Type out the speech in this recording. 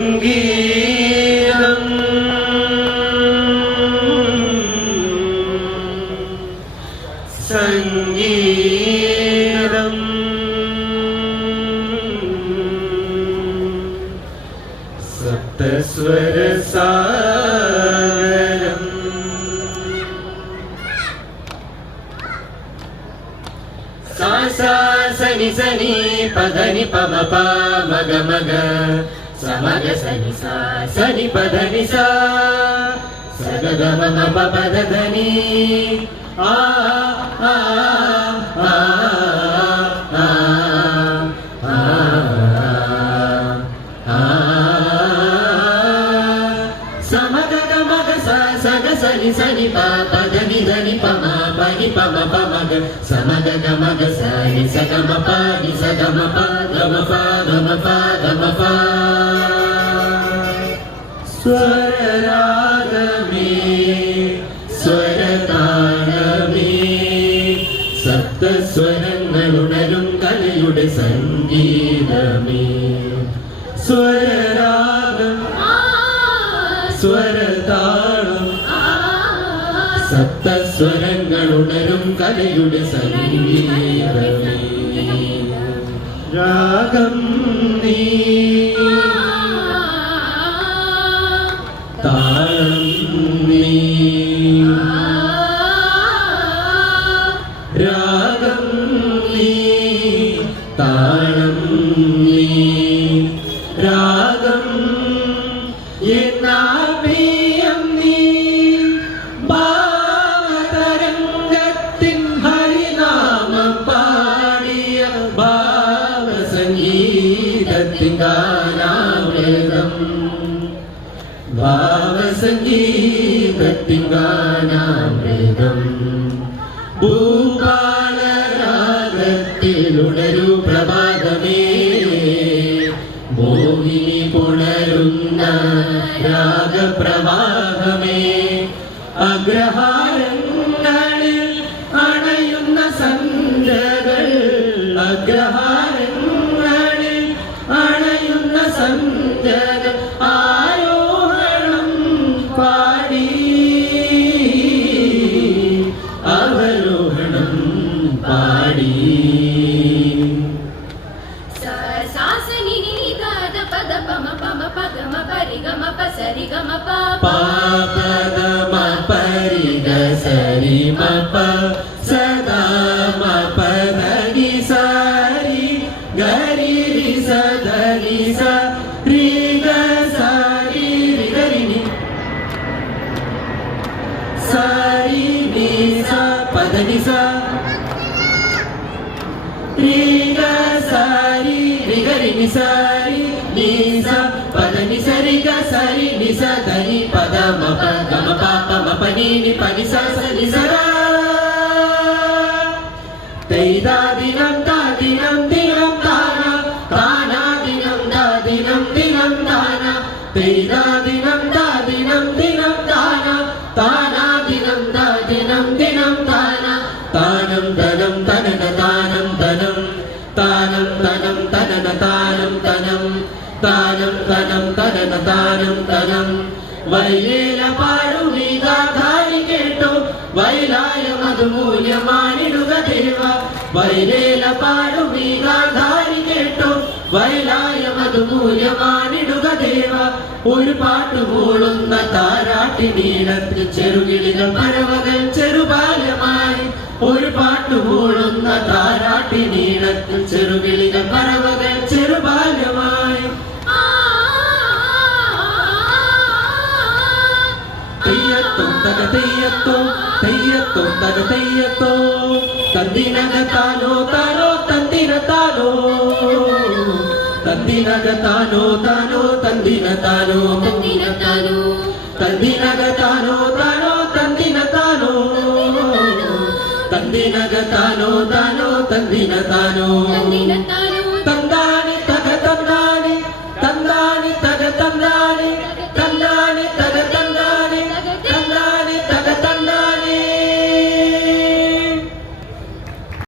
സംഗീതം സംഗീതം സപ്തസ്വരസാഗരം സാ സാ സനി സനി പദനി പമ പ മഗ മഗ സമഗ സനി സാ സനി പദനി സാ സഗ മമ പദധനി ആ ആ ആ సని సని పదని ధని పమ పని పమ పమగ సమగ గమగ సని సగమ పని సగమ ప గమ ప గమ ప గమ ప സ്വരരാഗമേ സ്വരതാളമേ സപ്തസ്വരങ്ങളുണരും കലയുടെ സംഗീതമേ സ്വരരാഗം സ്വരതാളം സപ്തസ്വരങ്ങളുണരും കലയുടെ സംഗീതമേ രാഗം നീ താളം നീ രാഗം നീ താളം നീ രാഗം എന്നാഭിയം നീ ഭാവതരംഗത്തിൻ ഹരിനാമം പാടിയ ഭാവസംഗീതത്തിൻ ഗാനാമൃതം ഭാവസംഗീതത്തിൻ ഗാനാമൃതം ഭൂപാളരാഗത്തിലുണരു പ്രഭാതമേ മോഹിനി പുണരുന്ന രാഗപ്രവാഹമേ അഗ്രഹാരങ്ങളിൽ അണയുന്ന സന്ധ്യകൾ അഗ്രഹാരങ്ങളിൽ അണയുന്ന സന്ധ്യകൾ ആരോഹണം പാടി അവരോഹണം പാടി പാപദമ പരിഗ സരി മപ സദാ മപദനി സരി ഗരി രി സദനി സ രി ഗ സരി രി ഗരി നി സരി നി സ പദനി സ രി ഗ സരി രി ഗരി നി സരി നി സ పదని సరిగ సరి నిస ధని పద మప గమ పాప మప నీని పని స సని సరా తైదా దినం దా దినం దినం దానా తానా దినం దా దినం దినం దానా తైదా దినం దా దినం దినం దానా తానా దినం దా దినం దినం దానా తానం ధనం తనన తానం ధనం తానం ధనం తనన తానం ధనం താനം തനം തനന താനം തനം വൈലേല പാടുമീ ഗാഥാരി കേട്ടോ വൈലായ മധുമൂല്യമാണിടുക ദേവ വൈലേല പാടുമീ ഗാഥാരി കേട്ടോ വൈലായ മധുമൂല്യമാണിടുക ദേവ ഒരു പാട്ടു മൂളുന്ന താരാട്ടി നീളത്തിൽ ചെറുകിളികൾ പരവകൾ ചെറുബാലമായി ഒരു പാട്ടു മൂളുന്ന താരാട്ടി നീളത്തിൽ ചെറുകിളികൾ പരവകൾ ചെറുബാലമായി തെയ്യത്തോ തക തെയ്യത്തോ തെയ്യത്തോ തക തെയ്യത്തോ തന്തിനക താനോ താനോ തന്തിന താനോ തന്തിനക താനോ താനോ തന്തിന താനോ തന്തിന താനോ തന്തിനക താനോ താനോ തന്തിന താനോ തന്തിനക താനോ താനോ തന്തിന താനോ തന്താനി തക തന്താനി തന്താനി തക തന്താനി